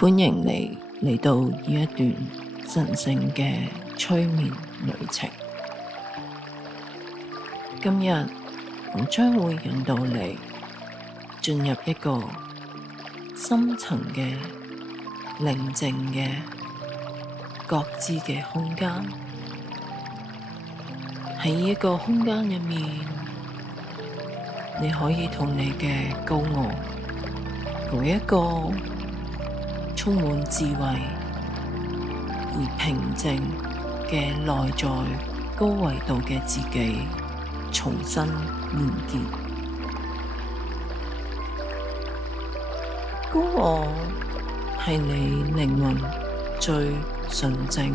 歡迎你嚟到呢一段神聖嘅催眠旅程。今日我將會引導你進入一個深層嘅寧靜嘅覺知嘅空間。喺呢一個空間入面，你可以同你嘅高我嗰一個充滿智慧而平靜嘅內在高維度嘅自己重新連結。高我係你靈魂最純正、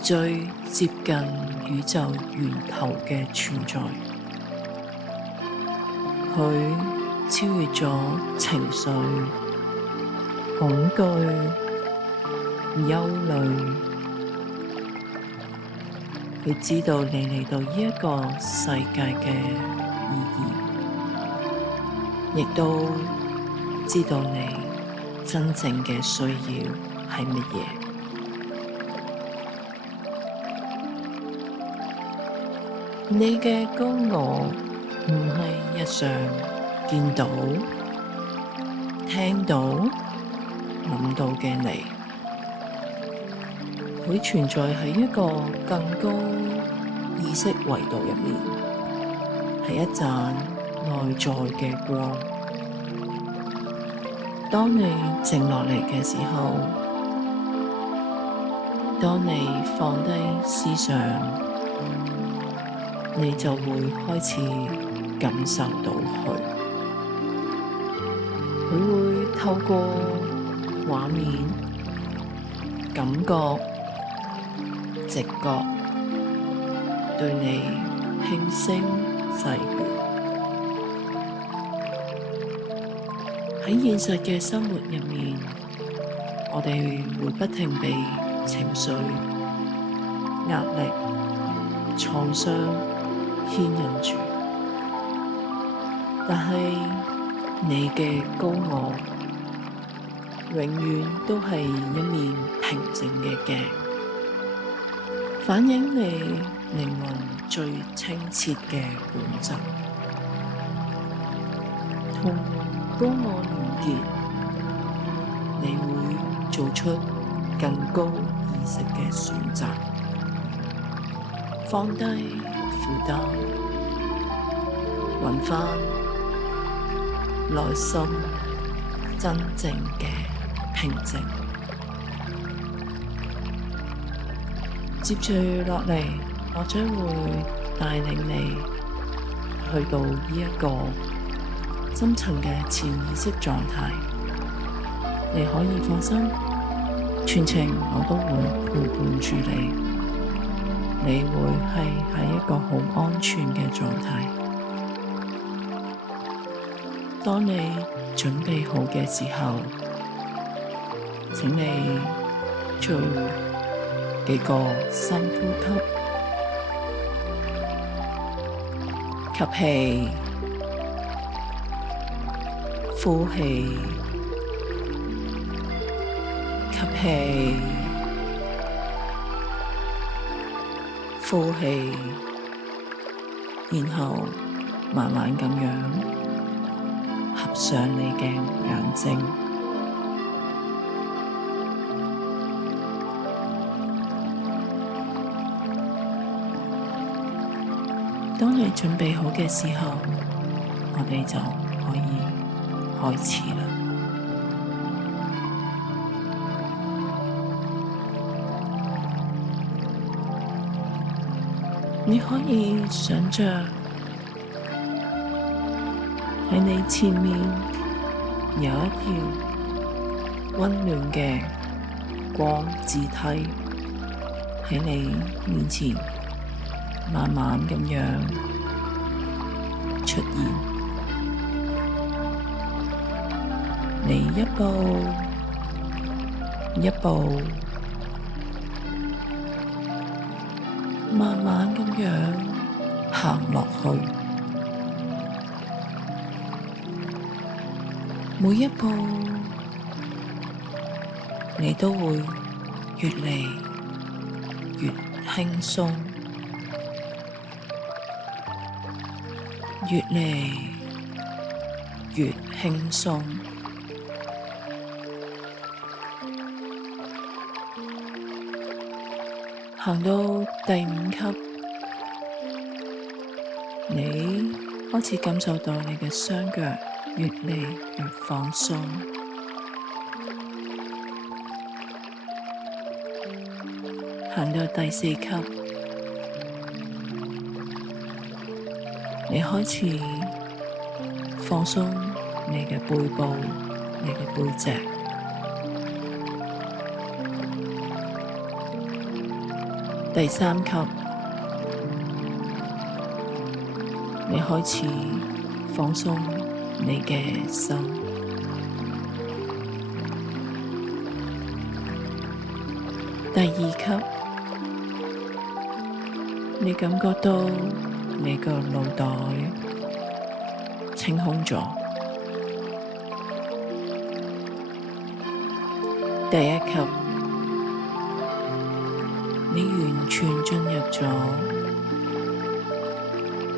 最接近宇宙源頭嘅存在，佢超越咗情緒、恐懼、憂慮。佢知道你嚟到呢一個世界嘅意義，亦都知道你真正嘅需要係乜嘢。你嘅高我唔係日常見到、聽到、諗到嘅你，佢存在喺一個更高意識維度入面，係一盞內在嘅光。當你靜落嚟嘅時候，當你放低思想，你就會開始感受到佢。佢會透過畫面、感覺、直覺對你輕聲細語。喺現實嘅生活入面，我哋會不停被情緒、壓力、創傷牽引住，但係你嘅高我永遠都係一面平靜嘅鏡，反映你靈魂最清澈嘅本質。同高我連結，你會做出更高意識嘅選擇，放低負擔，揾返內心真正嘅平靜。接住落嚟，我將會帶領你去到呢一個深層嘅潛意識狀態。你可以放心，全程我都會陪伴住你，你會係喺一個好安全嘅狀態。當你準備好嘅時候，請你做幾個深呼吸，吸氣，呼氣，吸氣，呼氣，然後慢慢咁樣合上你嘅眼睛。當你準備好嘅時候，我哋就可以開始啦。你可以想像喺你前面有一條溫暖嘅光之梯喺你面前慢慢咁樣出現，你一步一步慢慢咁樣行落去，每一步你都會越嚟越輕鬆，越嚟越輕鬆。行到第5級，你開始感受到你嘅雙腳越嚟越放鬆。行到第4級，你開始放鬆你嘅背部、你嘅背脊。第3級，你開始放鬆你嘅心。第2級，你感覺到你個腦袋清空咗。第1級，你完全進入咗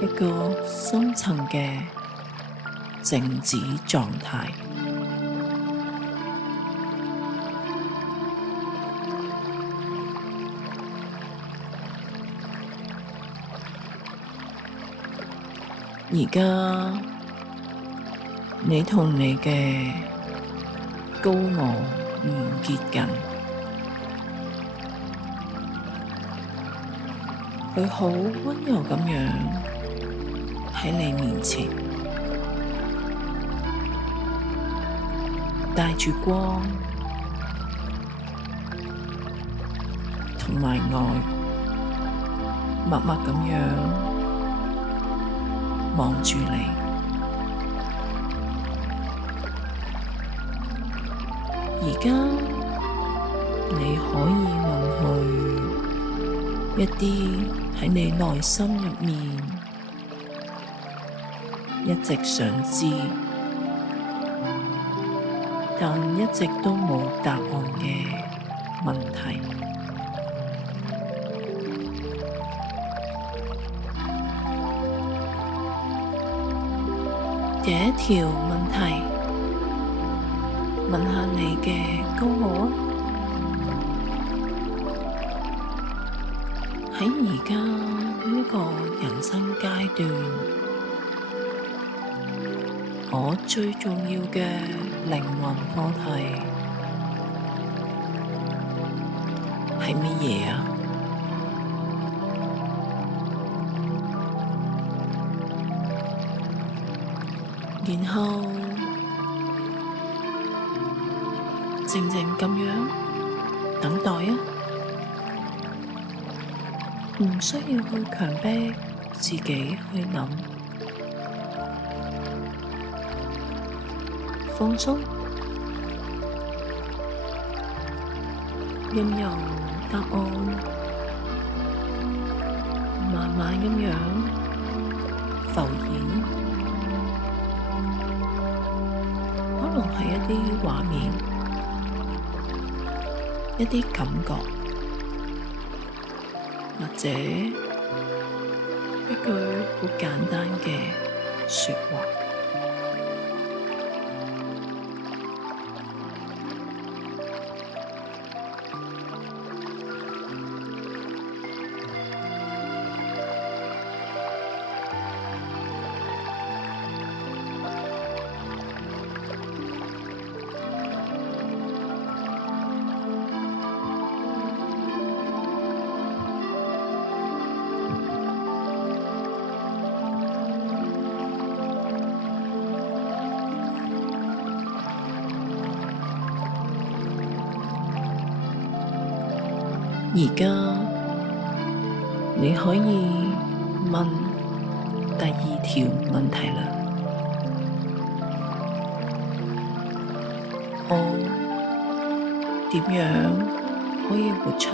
一個深層嘅靜止狀態。而家你同你嘅高我連結緊。佢好溫柔咁樣喺你面前，帶住光同埋愛，默默咁樣望住你。而家你可以問佢一啲喺你內心入面一直想知，但一直都冇答案嘅問題。第一條問題，問下你嘅高我，喺而家呢個人生階段，我最重要嘅靈魂課題係乜嘢啊？然後靜靜咁樣等待啊，唔需要去強迫自己去諗，放鬆，任由答案慢慢咁樣浮現。可能係一啲畫面，一啲感覺，或者一句好簡單嘅說話。而家你可以問第2條問題啦。我點樣可以活出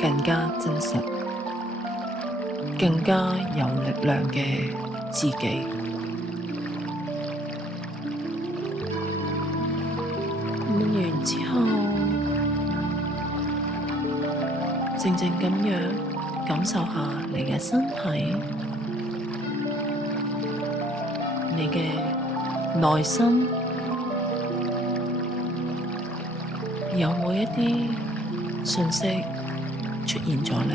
更加真實、更加有力量嘅自己？問完之後，靜靜咁樣感受下你嘅身體，你嘅內心有冇一啲訊息出現咗呢？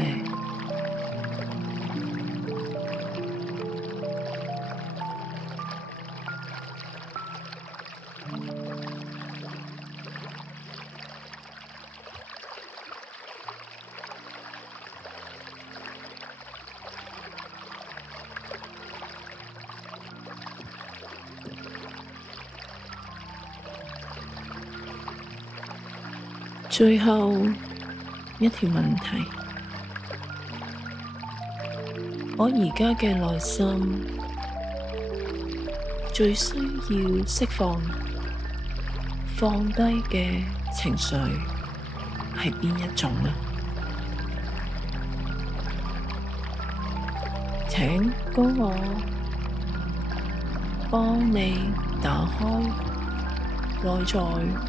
最後一條問題，我而家嘅內心最需要釋放低嘅情緒係邊一種呢？請高我幫你打開內在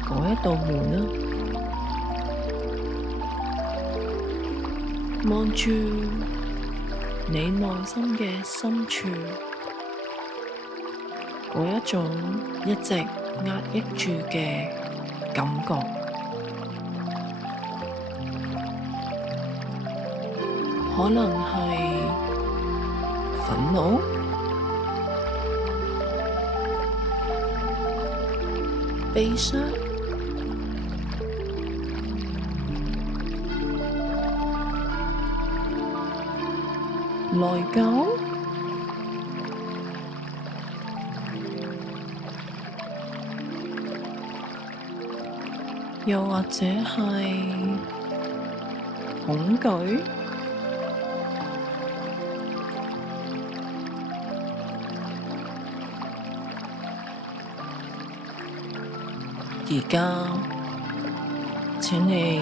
嗰一道門啦。望住你內心嘅深處，嗰一種一直壓抑住嘅感覺，可能係憤怒、悲傷、內疚，又或者係恐懼，而家請你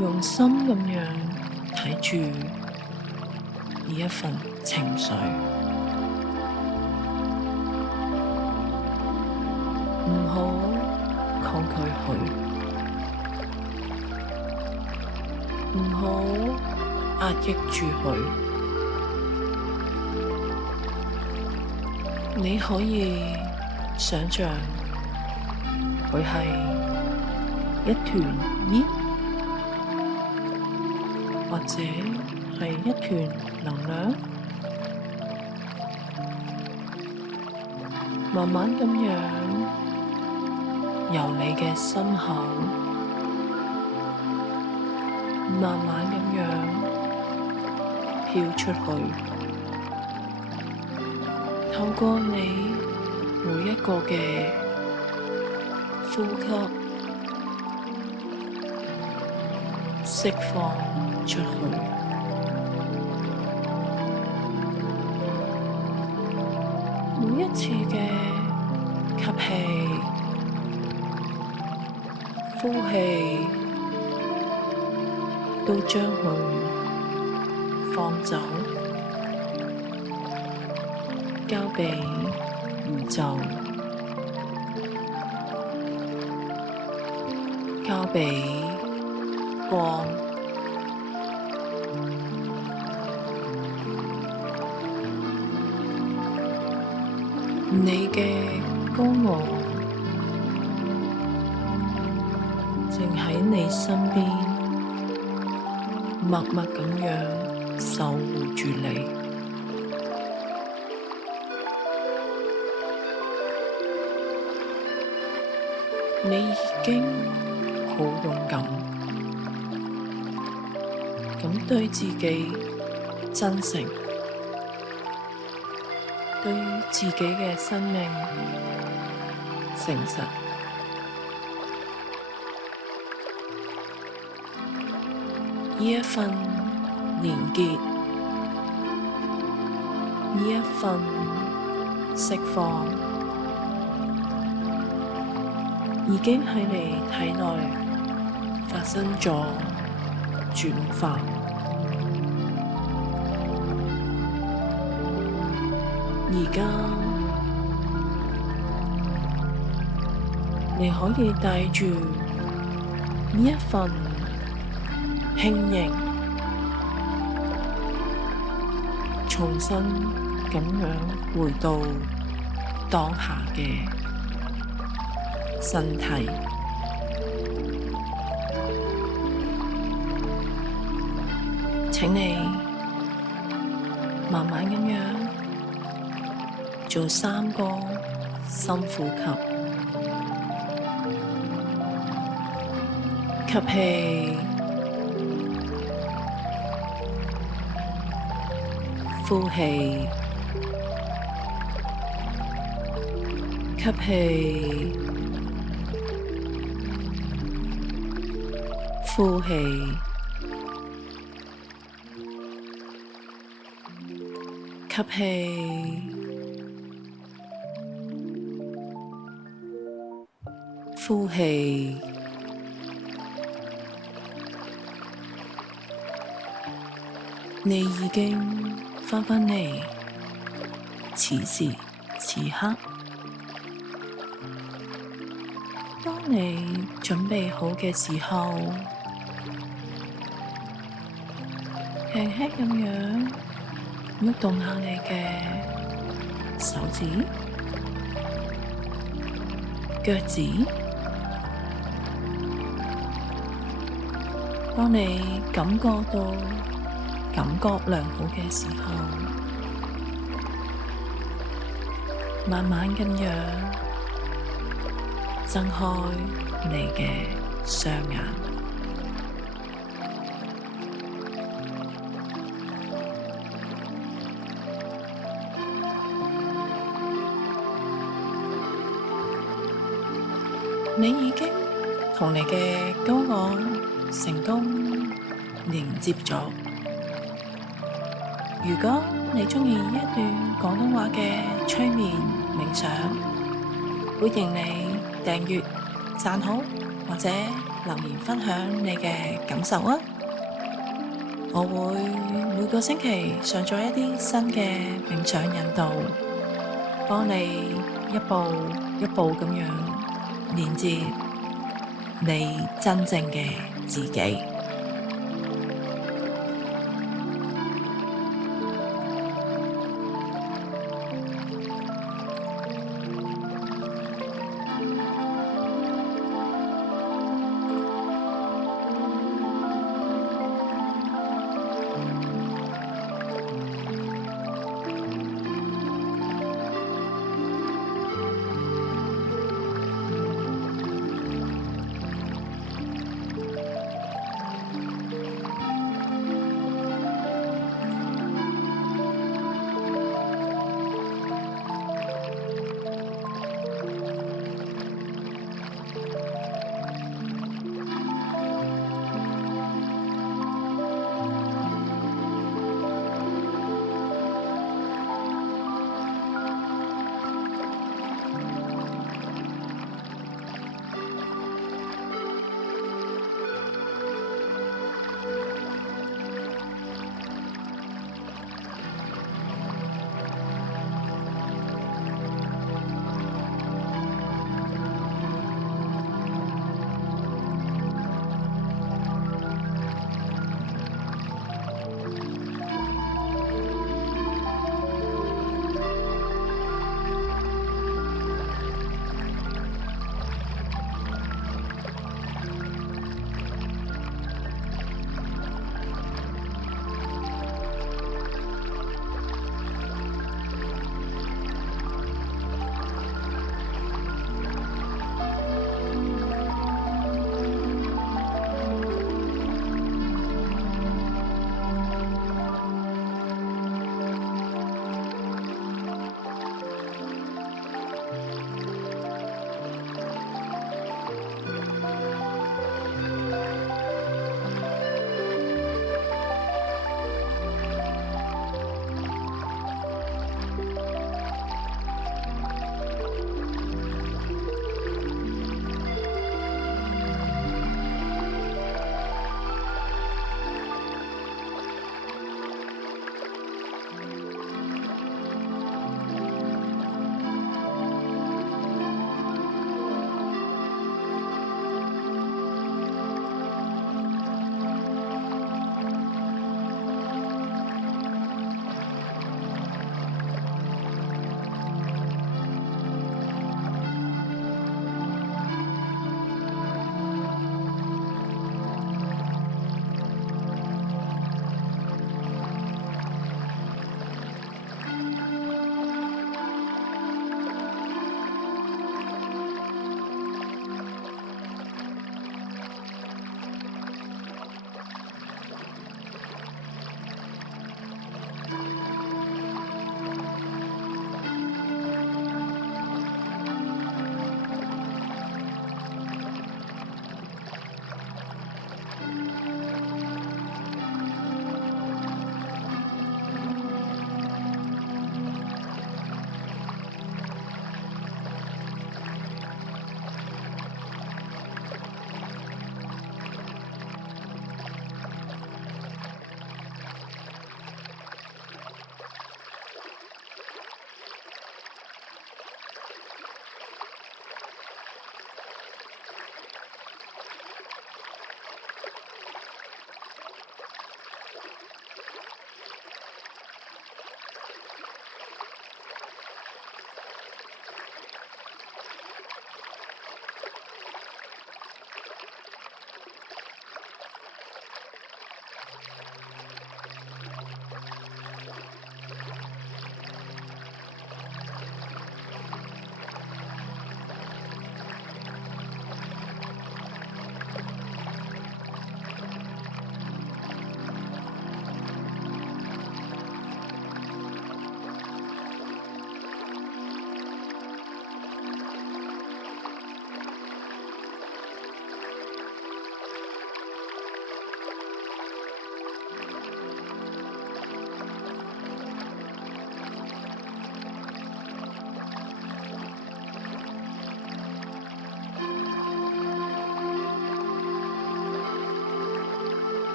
用心咁樣睇住呢一份情緒，唔好抗拒佢，唔好壓抑住佢。你可以想象佢係一團煙，或者係一團能量，慢慢咁樣由你嘅心口，慢慢咁樣飄出去，透過你每一個嘅呼吸，釋放出去。每一次嘅吸氣、呼氣，都將佢放走，交畀宇宙，交畀光。你嘅高我正喺你身邊，默默咁樣守護住你。你已經好勇敢，咁對自己真誠，對自己嘅生命誠實。呢一份連結，呢一份釋放，已經喺你體內發生咗轉化。而家你可以帶住呢一份輕盈，重新咁樣回到當下嘅身體。請你慢慢咁樣做3個深呼吸，吸氣，呼氣，吸氣，呼氣，吸氣，呼氣。你已經返嚟此時此刻。當你準備好嘅時候，輕輕咁樣喐動下你嘅手指、腳趾。當你感覺到感覺良好嘅時候，慢慢咁樣睜開你嘅雙眼。你已經同你嘅高我成功連接咗。如果你鍾意呢一段廣東話嘅催眠冥想，歡迎你訂閱、讚好或者留言分享你嘅感受啊！我會每個星期上載一啲新嘅冥想引導，幫你一步一步咁樣連接你真正嘅自己。